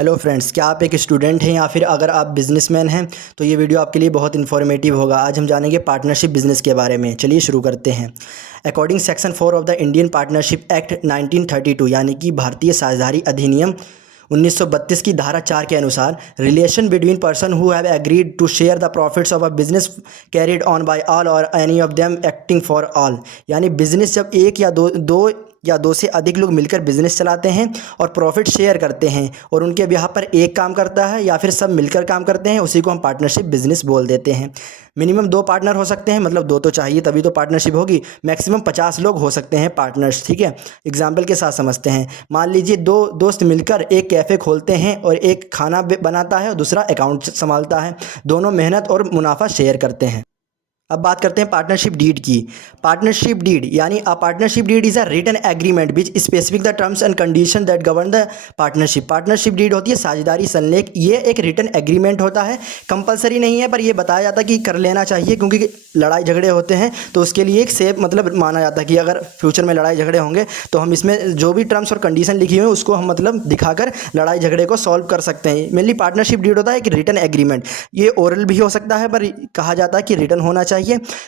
Hello friends, क्या आप एक स्टूडेंट हैं या फिर अगर आप बिजनेसमैन हैं तो ये वीडियो आपके लिए बहुत इन्फॉर्मेटिव होगा। आज हम जानेंगे पार्टनरशिप बिजनेस के बारे में। चलिए शुरू करते हैं। According section 4 of the Indian partnership act 1932 यानी कि भारतीय साझेदारी अधिनियम 1932 की धारा 4 के अनुसार relation between person who have agreed to share the profits of a business carried on by all और any of them acting for all, यानी बिजनेस जब एक या दो से अधिक लोग मिलकर बिजनेस चलाते हैं और प्रॉफिट शेयर करते हैं और उनके बिहाफ पर एक काम करता है या फिर सब मिलकर काम करते हैं, उसी को हम पार्टनरशिप बिजनेस बोल देते हैं। मिनिमम 2 पार्टनर हो सकते हैं, मतलब 2 तो चाहिए तभी तो पार्टनरशिप होगी। मैक्सिमम 50 लोग हो सकते हैं पार्टनर्स, ठीक है। एग्जाम्पल के साथ समझते हैं। मान लीजिए 2 दोस्त मिलकर एक कैफ़े खोलते हैं और एक खाना बनाता है और दूसरा अकाउंट संभालता है। दोनों मेहनत और मुनाफा शेयर करते हैं। अब बात करते हैं पार्टनरशिप डीड की। पार्टनरशिप डीड यानी a partnership deed is a written agreement which specific the terms and condition that govern the partnership. Partnership deed होती है साझेदारी संलेख। ये एक रिटन एग्रीमेंट होता है, कंपलसरी नहीं है, पर ये बताया जाता है कि कर लेना चाहिए क्योंकि लड़ाई झगड़े होते हैं तो उसके लिए एक सेफ मतलब माना जाता है कि अगर फ्यूचर में लड़ाई झगड़े होंगे तो हम इसमें जो भी टर्म्स और कंडीशन लिखी हुई है उसको हम मतलब दिखाकर लड़ाई झगड़े को सॉल्व कर सकते हैं। मेनली पार्टनरशिप डीड होता है एक रिटन एग्रीमेंट। ये ओरल भी हो सकता है पर कहा जाता है कि रिटन होना चाहिए।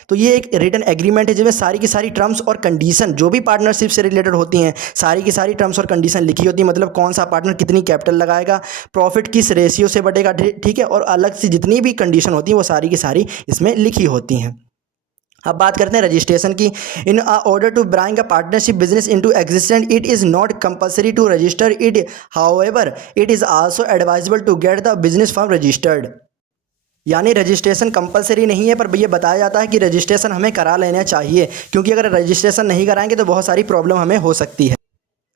तो ये एक रिटन एग्रीमेंट है जिसमें सारी की सारी टर्म्स और कंडीशन जो भी पार्टनरशिप से रिलेटेड होती हैं सारी की सारी टर्म्स और कंडीशन लिखी होती है। मतलब कौन सा पार्टनर कितनी कैपिटल लगाएगा, प्रॉफिट किस रेशियो से बढ़ेगा, ठीक है, और अलग से जितनी भी कंडीशन होती है वो सारी की सारी इसमें लिखी होती हैं। अब बात करते हैं रजिस्ट्रेशन की। In order to bring a partnership business into existence it is not compulsory to register it, however it is also advisable to get the business firm registered. यानी रजिस्ट्रेशन कंपलसरी नहीं है पर ये बताया जाता है कि रजिस्ट्रेशन हमें करा लेना चाहिए, क्योंकि अगर रजिस्ट्रेशन नहीं कराएंगे तो बहुत सारी प्रॉब्लम हमें हो सकती है।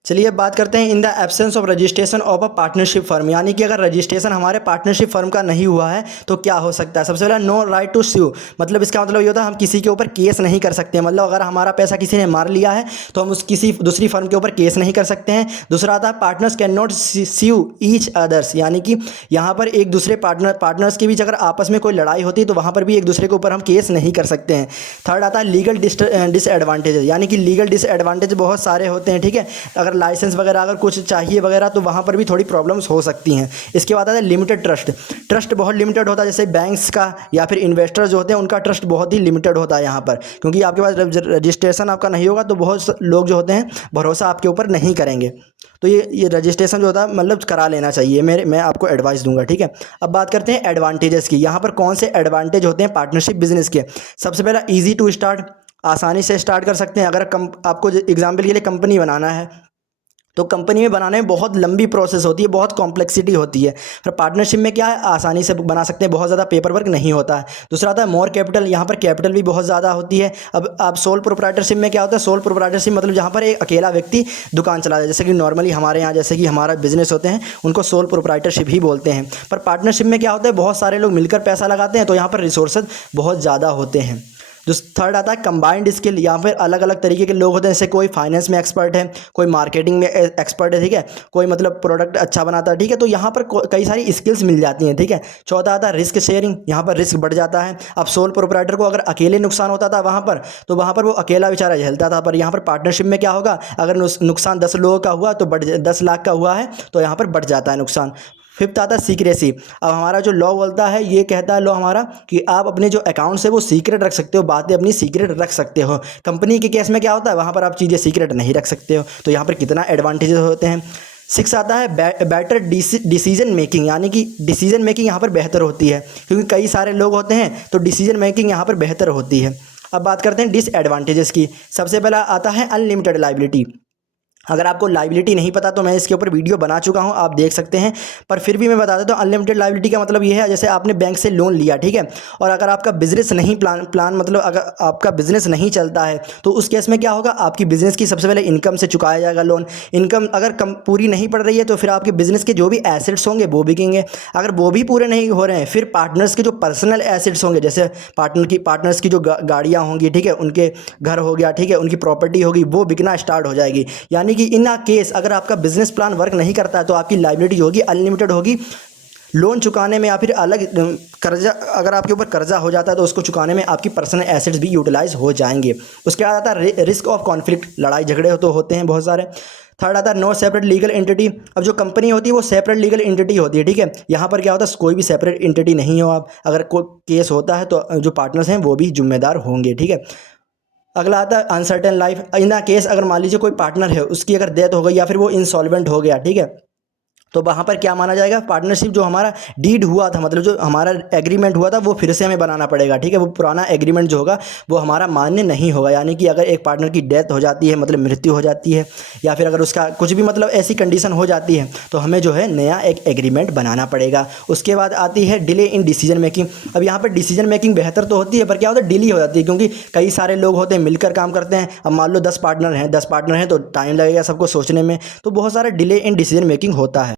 चलिए अब बात करते हैं in the absence of registration of a partnership firm, यानी कि अगर रजिस्ट्रेशन हमारे पार्टनरशिप फर्म का नहीं हुआ है तो क्या हो सकता है। सबसे पहला नो राइट टू स्यू, मतलब इसका मतलब ये होता है हम किसी के ऊपर केस नहीं कर सकते। मतलब अगर हमारा पैसा किसी ने मार लिया है तो हम उस किसी दूसरी फर्म के ऊपर केस नहीं कर सकते हैं। दूसरा आता है partners can not sue each others, यानी कि यहाँ पर एक दूसरे पार्टनर्स के बीच अगर आपस में कोई लड़ाई होती है तो वहाँ पर भी एक दूसरे के ऊपर हम केस नहीं कर सकते हैं। थर्ड आता है लीगल डिसएडवांटेज, यानी कि लीगल डिसएडवांटेज बहुत सारे होते हैं, ठीक है। अगर लाइसेंस वगैरह अगर कुछ चाहिए वगैरह तो वहाँ पर भी थोड़ी प्रॉब्लम्स हो सकती हैं। इसके बाद आता है लिमिटेड ट्रस्ट। ट्रस्ट बहुत लिमिटेड होता है, जैसे बैंक्स का या फिर इन्वेस्टर्स जो होते हैं उनका ट्रस्ट बहुत ही लिमिटेड होता है यहाँ पर, क्योंकि आपके पास रजिस्ट्रेशन आपका नहीं होगा तो बहुत लोग जो होते हैं भरोसा आपके ऊपर नहीं करेंगे। तो ये रजिस्ट्रेशन जो होता है मतलब करा लेना चाहिए, मैं आपको एडवाइस दूंगा, ठीक है। अब बात करते हैं एडवांटेजेस की। यहाँ पर कौन से एडवांटेज होते हैं पार्टनरशिप बिजनेस के। सबसे पहला ईजी टू स्टार्ट, आसानी से स्टार्ट कर सकते हैं। अगर आपको एग्जाम्पल के लिए कंपनी बनाना है तो कंपनी में बनाने में बहुत लंबी प्रोसेस होती है, बहुत कॉम्प्लेक्सिटी होती है। पर पार्टनरशिप में क्या है, आसानी से बना सकते हैं, बहुत ज़्यादा पेपर वर्क नहीं होता है। दूसरा आता है मोर कैपिटल, यहाँ पर कैपिटल भी बहुत ज़्यादा होती है। अब आप सोल प्रोप्राइटरशिप में क्या होता है, सोल प्रोप्राइटरशिप मतलब जहाँ पर एक अकेला व्यक्ति दुकान चलाता है, जैसे कि नॉर्मली हमारे यहाँ जैसे कि हमारा बिजनेस होते हैं उनको सोल प्रोप्राइटरशिप ही बोलते हैं। पर पार्टनरशिप में क्या होता है, बहुत सारे लोग मिलकर पैसा लगाते हैं तो यहाँ पर रिसोर्सेज बहुत ज़्यादा होते हैं। जो थर्ड आता है कंबाइंड स्किल, यहाँ पर अलग अलग तरीके के लोग होते हैं, जैसे कोई फाइनेंस में एक्सपर्ट है, कोई मार्केटिंग में एक्सपर्ट है, ठीक है, कोई मतलब प्रोडक्ट अच्छा बनाता है, ठीक है। तो यहाँ पर कई सारी स्किल्स मिल जाती हैं, ठीक है। चौथा आता है रिस्क शेयरिंग, यहाँ पर रिस्क बढ़ जाता है। अब सोल प्रोप्राइटर को अगर अकेले नुकसान होता था वहाँ पर तो वहाँ पर वो अकेला बेचारा झेलता था, पर यहाँ पर पार्टनरशिप में क्या होगा, अगर नुकसान 10 लोगों का हुआ तो 10 लाख का हुआ है तो यहाँ पर बढ़ जाता है नुकसान। फिफ्थ आता है सीक्रेसी। अब हमारा जो लॉ बोलता है, ये कहता है लॉ हमारा कि आप अपने जो अकाउंट्स है वो सीक्रेट रख सकते हो, बातें अपनी सीक्रेट रख सकते हो। कंपनी के केस में क्या होता है, वहाँ पर आप चीज़ें सीक्रेट नहीं रख सकते हो। तो यहाँ पर कितना एडवांटेजेस होते हैं। सिक्स आता है बेटर डिसीजन मेकिंग, यानी कि डिसीजन मेकिंग यहाँ पर बेहतर होती है क्योंकि कई सारे लोग होते हैं तो डिसीजन मेकिंग यहाँ पर बेहतर होती है। अब बात करते हैं डिसएडवांटेजेस की। सबसे पहला आता है अनलिमिटेड लायबिलिटी। अगर आपको लाइबिलिटी नहीं पता तो मैं इसके ऊपर वीडियो बना चुका हूं, आप देख सकते हैं, पर फिर भी मैं बता देता हूं। अनलिमिटेड लाइबिलिटी का मतलब ये है, जैसे आपने बैंक से लोन लिया, ठीक है, और अगर आपका बिजनेस नहीं प्लान मतलब अगर आपका बिजनेस नहीं चलता है तो उस केस में क्या होगा, आपकी बिजनेस की सबसे पहले इनकम से चुकाया जाएगा लोन। इनकम अगर पूरी नहीं पड़ रही है तो फिर आपके बिजनेस के जो भी एसेट्स होंगे वो बिकेंगे। अगर वो भी पूरे नहीं हो रहे हैं फिर पार्टनर्स के जो पर्सनल एसेट्स होंगे, जैसे पार्टनर्स की जो गाड़ियाँ होंगी, ठीक है, उनके घर हो गया, ठीक है, उनकी प्रॉपर्टी होगी, वो बिकना स्टार्ट हो जाएगी। यानी कि इन केस अगर आपका बिजनेस प्लान वर्क नहीं करता है तो आपकी लायबिलिटी होगी अनलिमिटेड होगी। लोन चुकाने में या फिर अलग कर्जा, अगर आपके ऊपर कर्जा हो जाता है तो उसको चुकाने में आपकी पर्सनल एसेट्स भी यूटिलाइज हो जाएंगे। उसके बाद आता है रिस्क ऑफ कॉन्फ्लिक्ट, लड़ाई झगड़े तो होते हैं बहुत सारे। थर्ड आता है नो सेपरेट लीगल एंटिटी। अब जो कंपनी होती है वो सेपरेट लीगल एंटिटी होती है, ठीक है। यहाँ पर क्या होता है, कोई भी सेपरेट एंटिटी नहीं हो आप, अगर कोई केस होता है तो जो पार्टनर्स हैं वो भी जिम्मेदार होंगे, ठीक है। अगला आता है uncertain life. In the case अगर मान लीजिए कोई पार्टनर है, उसकी अगर डेथ हो गई या फिर वो इंसॉल्वेंट हो गया, ठीक है, तो वहाँ पर क्या माना जाएगा, पार्टनरशिप जो हमारा डीड हुआ था, मतलब जो हमारा एग्रीमेंट हुआ था वो फिर से हमें बनाना पड़ेगा, ठीक है। वो पुराना एग्रीमेंट जो होगा वो हमारा मान्य नहीं होगा। यानी कि अगर एक पार्टनर की डेथ हो जाती है, मतलब मृत्यु हो जाती है, या फिर अगर उसका कुछ भी मतलब ऐसी कंडीशन हो जाती है, तो हमें जो है नया एक एग्रीमेंट बनाना पड़ेगा। उसके बाद आती है डिले इन डिसीजन मेकिंग। अब यहाँ पर डिसीजन मेकिंग बेहतर तो होती है, पर क्या होता है, डिले हो जाती है, क्योंकि कई सारे लोग होते हैं मिलकर काम करते हैं। अब मान लो 10 पार्टनर हैं तो टाइम लगेगा सबको सोचने में, तो बहुत सारा डिले इन डिसीजन मेकिंग होता है।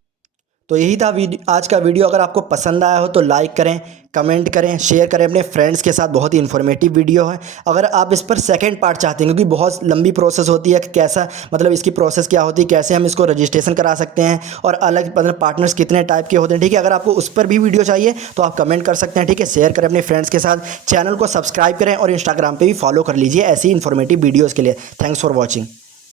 तो यही था आज का वीडियो। अगर आपको पसंद आया हो तो लाइक करें, कमेंट करें, शेयर करें अपने फ्रेंड्स के साथ। बहुत ही इन्फॉर्मेटिव वीडियो है। अगर आप इस पर सेकंड पार्ट चाहते हैं, क्योंकि बहुत लंबी प्रोसेस होती है, कैसा मतलब इसकी प्रोसेस क्या होती है, कैसे हम इसको रजिस्ट्रेशन करा सकते हैं, और अलग मतलब पार्टनर्स कितने टाइप के होते हैं, ठीक है। अगर आपको उस पर भी वीडियो चाहिए तो आप कमेंट कर सकते हैं, ठीक है। शेयर करें अपने फ्रेंड्स के साथ, चैनल को सब्सक्राइब करें और इंस्टाग्राम पर भी फॉलो कर लीजिए ऐसी इन्फॉर्मेटिव वीडियोज़ के लिए। Thanks for watching.